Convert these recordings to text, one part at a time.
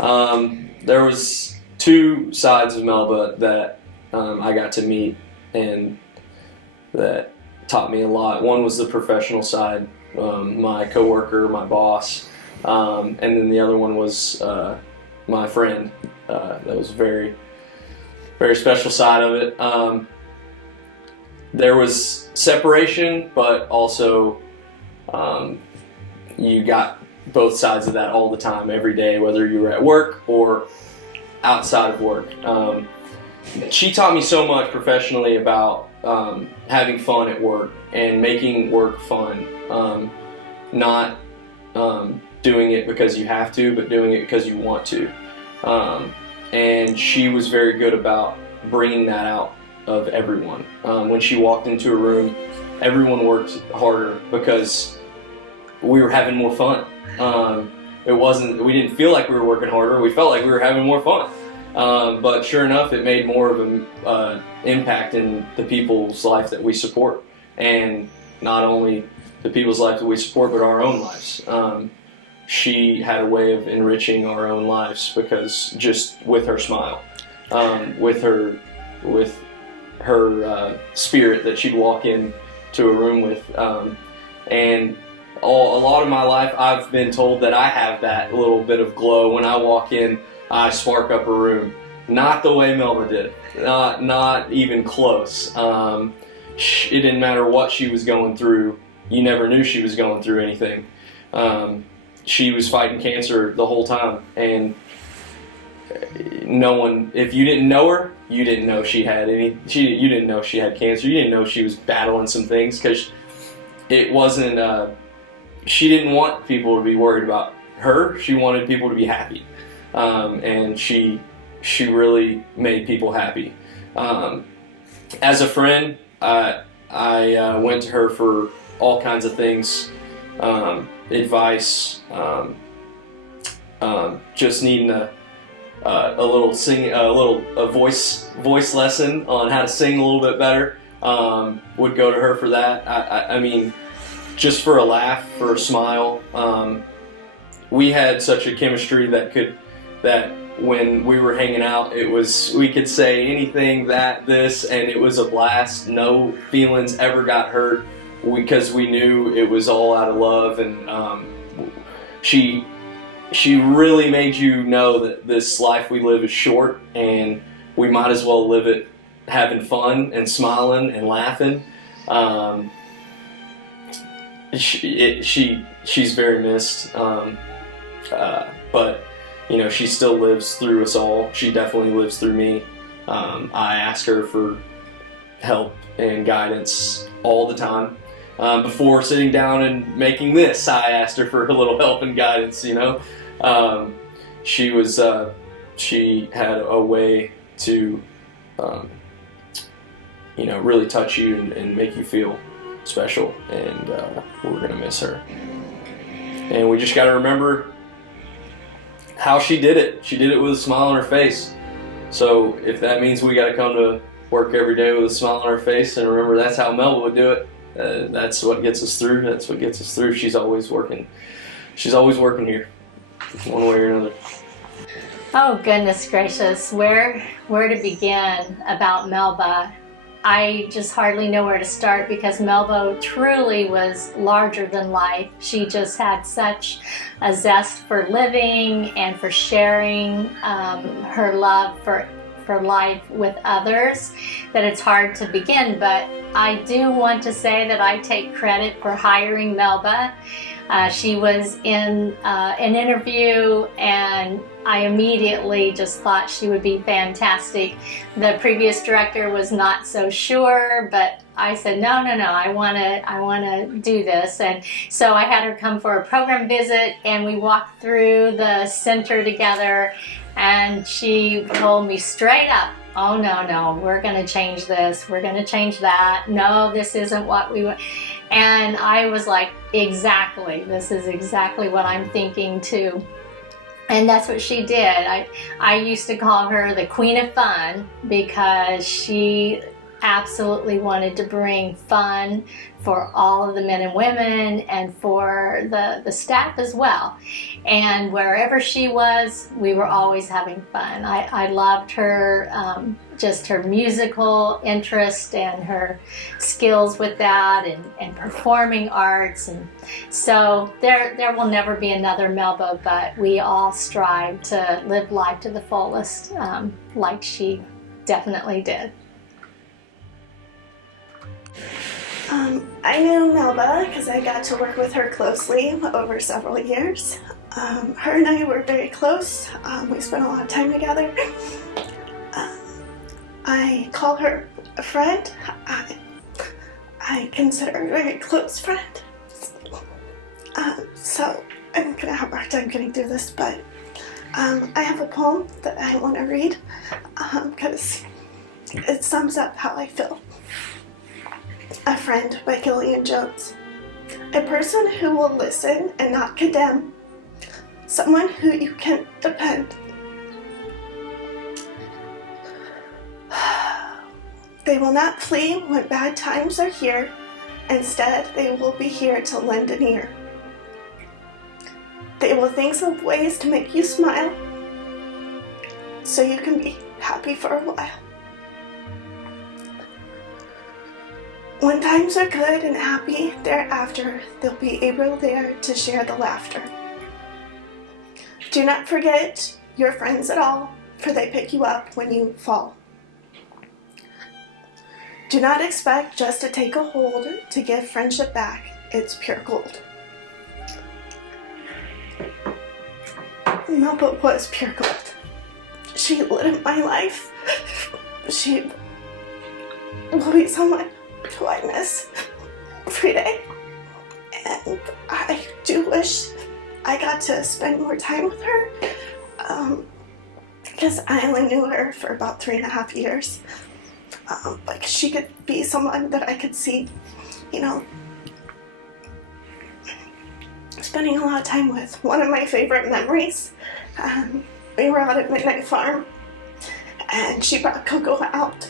There was two sides of Melba that I got to meet and that taught me a lot. One was the professional side, my coworker, my boss, and then the other one was my friend. That was a very, very special side of it. There was separation, but also you got both sides of that all the time, every day, whether you were at work or outside of work. She taught me so much professionally about having fun at work and making work fun, not doing it because you have to, but doing it because you want to. And she was very good about bringing that out of everyone. When she walked into a room, everyone worked harder because we were having more fun. We didn't feel like we were working harder, we felt like we were having more fun. But sure enough, it made more of an impact in the people's life that we support. And not only the people's life that we support, but our own lives. She had a way of enriching our own lives because just with her smile, with her spirit that she'd walk in to a room with. And a lot of my life, I've been told that I have that little bit of glow. When I walk in, I spark up a room. Not the way Melba did. Not even close. It didn't matter what she was going through. You never knew she was going through anything. She was fighting cancer the whole time, and no one, if you didn't know her, you didn't know she had you didn't know she had cancer. You didn't know she was battling some things, because it wasn't, she didn't want people to be worried about her. She wanted people to be happy. And she really made people happy. As a friend, I went to her for all kinds of things, advice, just needing a voice lesson on how to sing a little bit better. Would go to her for that. I mean, just for a laugh, for a smile. We had such a chemistry that when we were hanging out, we could say anything, this, and it was a blast. No feelings ever got hurt because we knew it was all out of love. And she really made you know that this life we live is short, and we might as well live it having fun and smiling and laughing. She's very missed, but you know, she still lives through us all. She definitely lives through me. I ask her for help and guidance all the time. Before sitting down and making this, I asked her for a little help and guidance, you know. She had a way to, you know, really touch you and make you feel special, and we're gonna miss her. And we just gotta remember how she did it. She did it with a smile on her face. So if that means we gotta come to work every day with a smile on our face, and remember that's how Melba would do it. That's what gets us through. That's what gets us through. She's always working. She's always working here, one way or another. Oh goodness gracious, where to begin about Melba? I just hardly know where to start, because Melba truly was larger than life. She just had such a zest for living and for sharing her love for life with others that it's hard to begin. But I do want to say that I take credit for hiring Melba. She was in an interview, and I immediately just thought she would be fantastic. The previous director was not so sure, but I said, no, I want to do this. And so I had her come for a program visit, and we walked through the center together, and she told me straight up, oh no, we're going to change this, we're going to change that, no, this isn't what we want. And I was like, exactly, this is exactly what I'm thinking too. And that's what she did. I used to call her the Queen of Fun, because she absolutely wanted to bring fun for all of the men and women and for the staff as well. And wherever she was, we were always having fun. I loved her, just her musical interest and her skills with that, and performing arts. And so there will never be another Melba, but we all strive to live life to the fullest, like she definitely did. I knew Melba because I got to work with her closely over several years. Her and I were very close. We spent a lot of time together. I call her a friend. I consider her a very close friend. So I'm gonna have a hard time getting through this, but I have a poem that I want to read because it sums up how I feel. A Friend by Gillian Jones. A person who will listen and not condemn. Someone who you can depend. They will not flee when bad times are here. Instead, they will be here to lend an ear. They will think of ways to make you smile, so you can be happy for a while. When times are good and happy, thereafter, they'll be able there to share the laughter. Do not forget your friends at all, for they pick you up when you fall. Do not expect just to take a hold to give friendship back, it's pure gold. Melba was pure gold. She lit up my life. She will be someone who I miss every day. And I do wish I got to spend more time with her, because I only knew her for about 3.5 years. Like, she could be someone that I could see, spending a lot of time with. One of my favorite memories, we were out at Midnight Farm, and she brought Coco out,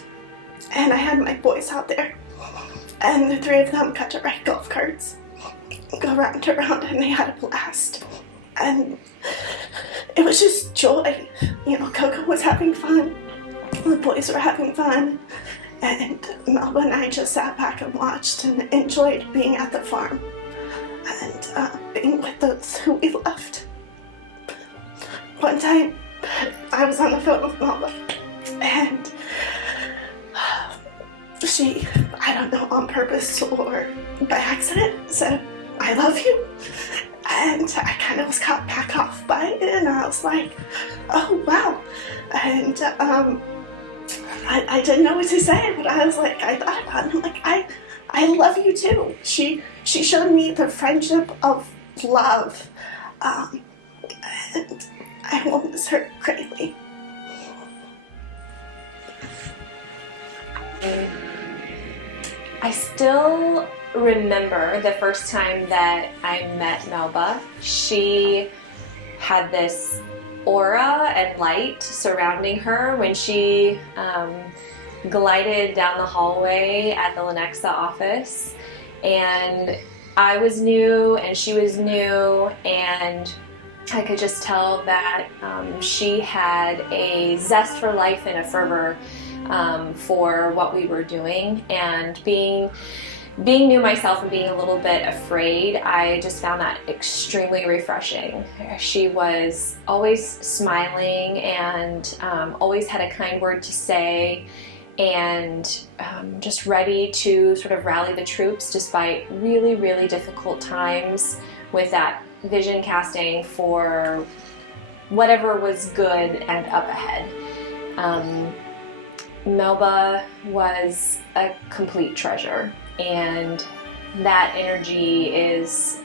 and I had my boys out there, and the three of them got to ride golf carts, go round and around, and they had a blast. And it was just joy. Coco was having fun, the boys were having fun, and Melba and I just sat back and watched and enjoyed being at the farm and being with those who we loved. One time, I was on the phone with Melba, and she, I don't know, on purpose or by accident, said, "I love you." And I kind of was caught back off by it, and I was like, oh, wow. And I didn't know what to say, but I was like, I thought about it, I'm like, I love you too. She showed me the friendship of love, and I will miss her greatly. I still remember the first time that I met Melba. She had this aura and light surrounding her when she glided down the hallway at the Lenexa office, and I was new and she was new, and I could just tell that she had a zest for life and a fervor for what we were doing. And being new myself and being a little bit afraid, I just found that extremely refreshing. She was always smiling and always had a kind word to say, and just ready to sort of rally the troops despite really, really difficult times with that vision casting for whatever was good and up ahead. Melba was a complete treasure, and that energy is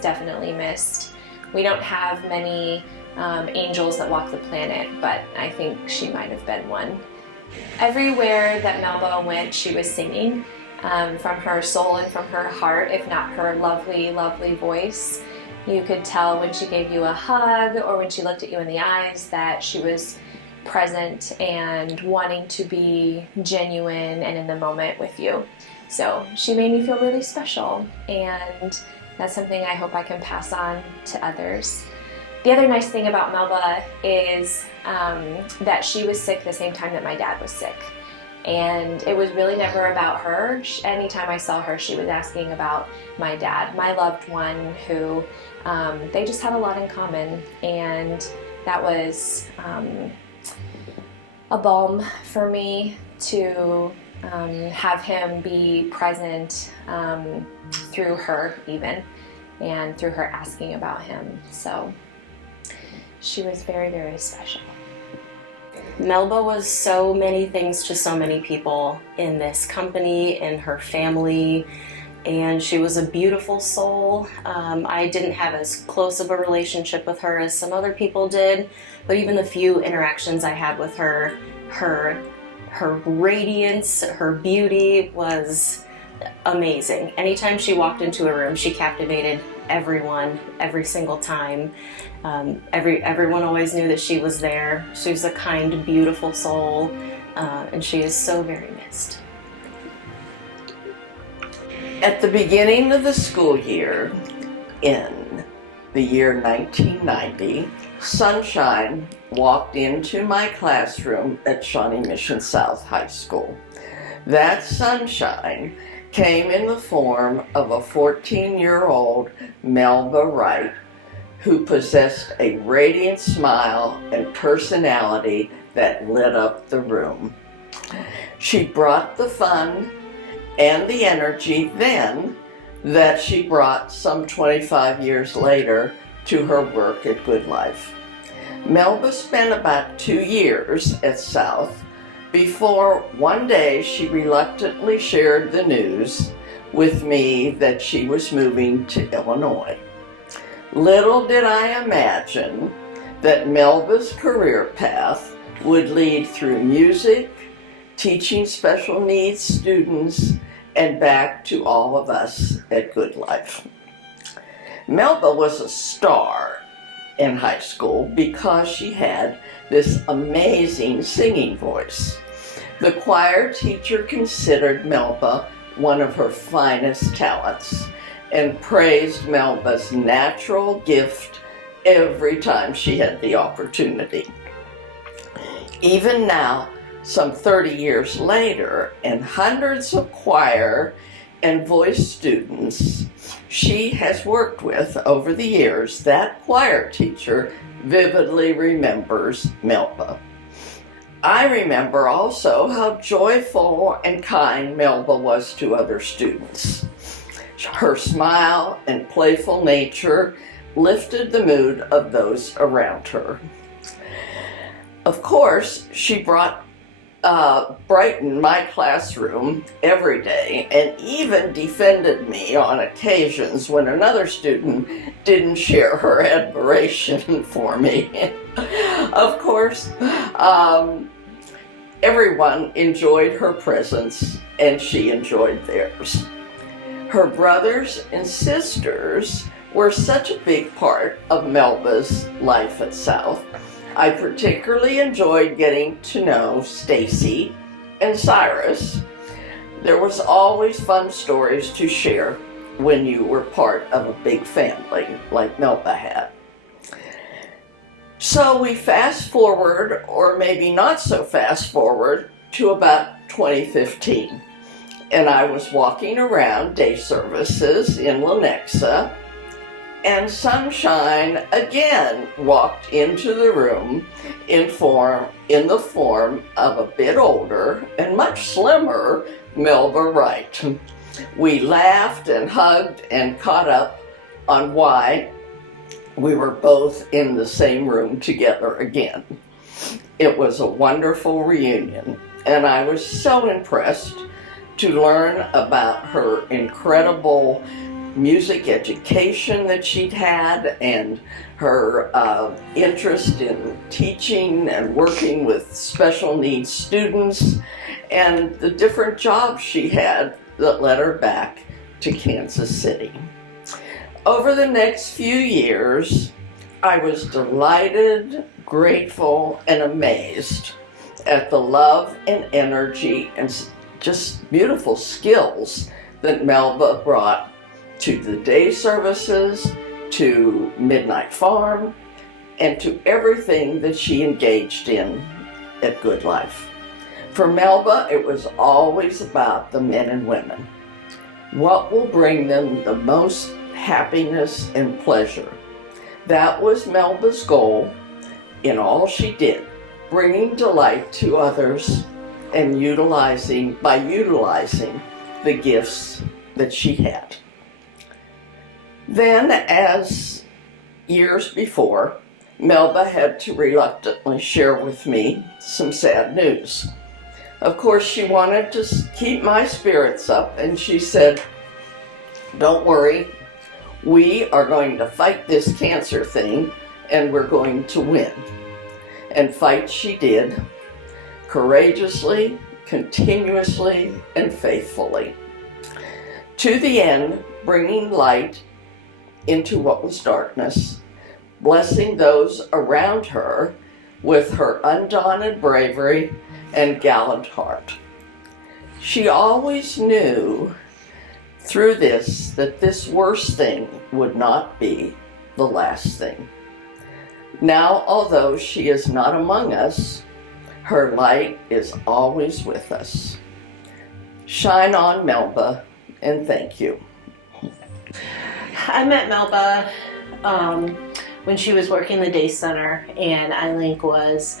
definitely missed. We don't have many angels that walk the planet, but I think she might have been one. Everywhere that Melba went, she was singing from her soul and from her heart, if not her lovely, lovely voice. You could tell when she gave you a hug or when she looked at you in the eyes that she was present and wanting to be genuine and in the moment with you. So she made me feel really special, and that's something I hope I can pass on to others. The other nice thing about Melba is that she was sick the same time that my dad was sick. And it was really never about her. Anytime I saw her, she was asking about my dad, my loved one, who they just had a lot in common. And that was a balm for me to have him be present through her even, and through her asking about him. So she was very, very special. Melba was so many things to so many people in this company, in her family, and she was a beautiful soul. I didn't have as close of a relationship with her as some other people did, but even the few interactions I had with her, her radiance, her beauty was amazing. Anytime she walked into a room, she captivated everyone every single time. Everyone always knew that she was there. She was a kind, beautiful soul, and she is so very missed. At the beginning of the school year, in the year 1990, Sunshine walked into my classroom at Shawnee Mission South High School. That sunshine came in the form of a 14-year-old Melba Wright, who possessed a radiant smile and personality that lit up the room. She brought the fun and the energy then that she brought some 25 years later to her work at Good Life. Melba spent about 2 years at South before one day she reluctantly shared the news with me that she was moving to Illinois. Little did I imagine that Melba's career path would lead through music, teaching special needs students, and back to all of us at Good Life. Melba was a star in high school because she had this amazing singing voice. The choir teacher considered Melba one of her finest talents and praised Melba's natural gift every time she had the opportunity. Even now, some 30 years later, and hundreds of choir and voice students she has worked with over the years, that choir teacher vividly remembers Melba. I remember also how joyful and kind Melba was to other students. Her smile and playful nature lifted the mood of those around her. Of course, she brightened my classroom every day and even defended me on occasions when another student didn't share her admiration for me. Of course, everyone enjoyed her presence and she enjoyed theirs. Her brothers and sisters were such a big part of Melba's life at South. I particularly enjoyed getting to know Stacy and Cyrus. There was always fun stories to share when you were part of a big family like Melba had. So we fast forward, or maybe not so fast forward, to about 2015. And I was walking around day services in Lenexa, and Sunshine again walked into the room in the form of a bit older and much slimmer Melba Wright. We laughed and hugged and caught up on why we were both in the same room together again. It was a wonderful reunion, and I was so impressed to learn about her incredible music education that she'd had and her interest in teaching and working with special needs students and the different jobs she had that led her back to Kansas City. Over the next few years, I was delighted, grateful, and amazed at the love and energy and just beautiful skills that Melba brought to the day services, to Midnight Farm, and to everything that she engaged in at Good Life. For Melba, it was always about the men and women. What will bring them the most happiness and pleasure? That was Melba's goal in all she did, bringing delight to others and by utilizing the gifts that she had. Then, as years before, Melba had to reluctantly share with me some sad news. Of course, she wanted to keep my spirits up, and she said, "Don't worry, we are going to fight this cancer thing, and we're going to win." And fight she did, courageously, continuously, and faithfully. To the end, bringing light into what was darkness, blessing those around her with her undaunted bravery and gallant heart. She always knew through this that this worst thing would not be the last thing. Now, although she is not among us, her light is always with us. Shine on, Melba, and thank you. I met Melba when she was working the day center, and iLink was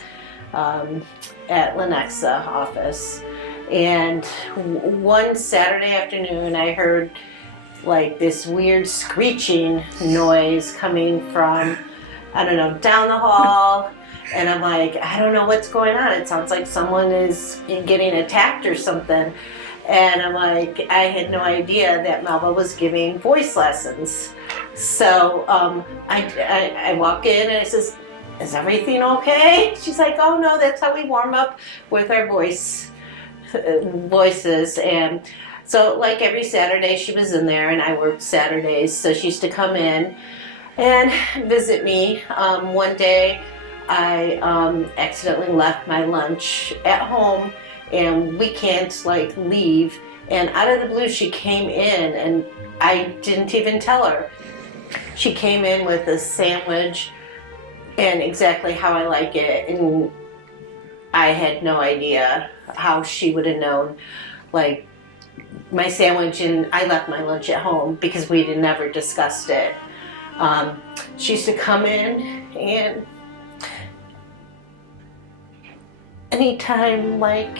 at Lenexa office. And one Saturday afternoon, I heard like this weird screeching noise coming from, I don't know, down the hall. And I'm like, I don't know what's going on. It sounds like someone is getting attacked or something. And I'm like, I had no idea that Melba was giving voice lessons. So I walk in and I says, "Is everything okay?" She's like, "Oh no, that's how we warm up with our voices." And so like every Saturday she was in there, and I worked Saturdays, so she used to come in and visit me. One day I accidentally left my lunch at home, and we can't like leave, and out of the blue she came in, and I didn't even tell her. She came in with a sandwich and exactly how I like it, and I had no idea how she would have known like my sandwich, and I left my lunch at home because we had never discussed it. She used to come in, and anytime like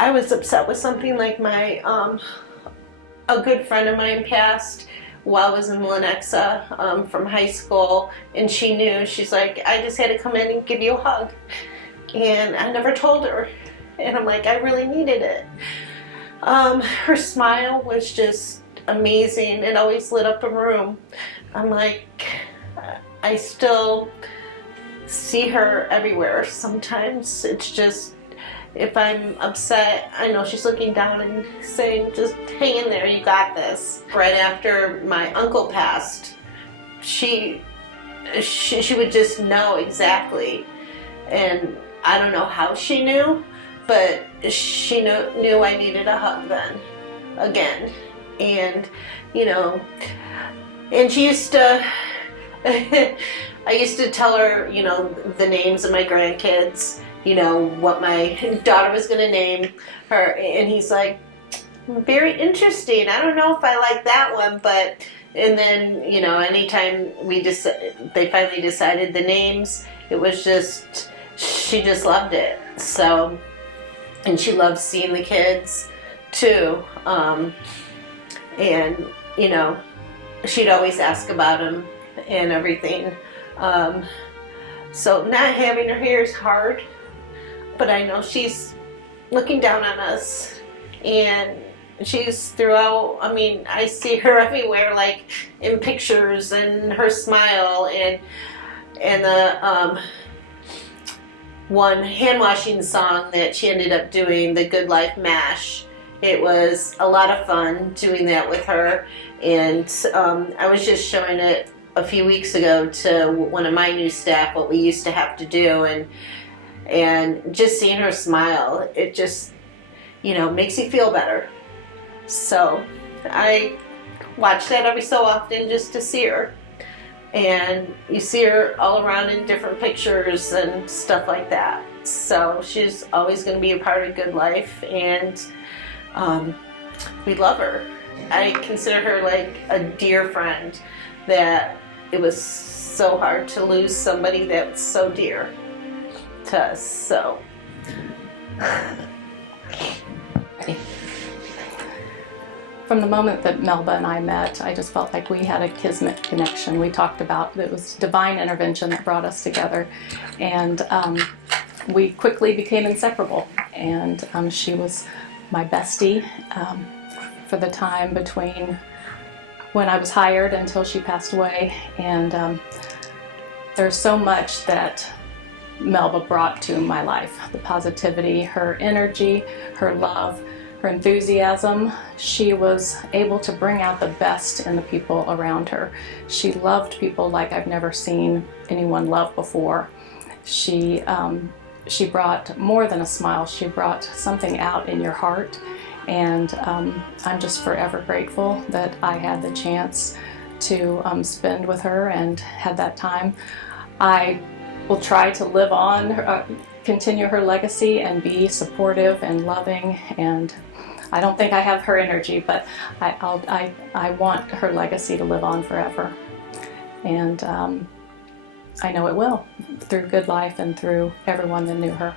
I was upset with something, like my a good friend of mine passed while I was in Lenexa from high school, and she knew. She's like, "I just had to come in and give you a hug," and I never told her, and I'm like, I really needed it. Her smile was just amazing. It always lit up a room. I'm like, I still see her everywhere. Sometimes it's just, if I'm upset, I know she's looking down and saying, "Just hang in there, you got this." Right after my uncle passed, she would just know exactly. And I don't know how she knew, but she knew I needed a hug then, again. And, you know, and she used to, I used to tell her, you know, the names of my grandkids, you know, what my daughter was going to name her, and he's like, "Very interesting. I don't know if I like that one," but, and then, you know, anytime they finally decided the names, it was just, she just loved it. So, and she loved seeing the kids too, and, you know, she'd always ask about them and everything. So not having her here is hard, but I know she's looking down on us, and she's throughout. I mean, I see her everywhere, like in pictures, and her smile, and the one hand washing song that she ended up doing, the Good Life Mash. It was a lot of fun doing that with her, and I was just showing it a few weeks ago to one of my new staff what we used to have to do, and just seeing her smile, it just, you know, makes you feel better. So I watch that every so often just to see her. And you see her all around in different pictures and stuff like that. So she's always going to be a part of Good Life, and we love her. I consider her like a dear friend, that it was so hard to lose somebody that's so dear to us. So from the moment that Melba and I met, I just felt like we had a kismet connection. We talked about it was divine intervention that brought us together, and we quickly became inseparable. And she was my bestie for the time between when I was hired until she passed away. And there's so much that Melba brought to my life: the positivity, her energy, her love, her enthusiasm. She was able to bring out the best in the people around her. She loved people like I've never seen anyone love before. She brought more than a smile. She brought something out in your heart, and I'm just forever grateful that I had the chance to spend with her and had that time. I will try to live on, continue her legacy, and be supportive and loving. And I don't think I have her energy, but I want her legacy to live on forever. And I know it will, through Good Life and through everyone that knew her.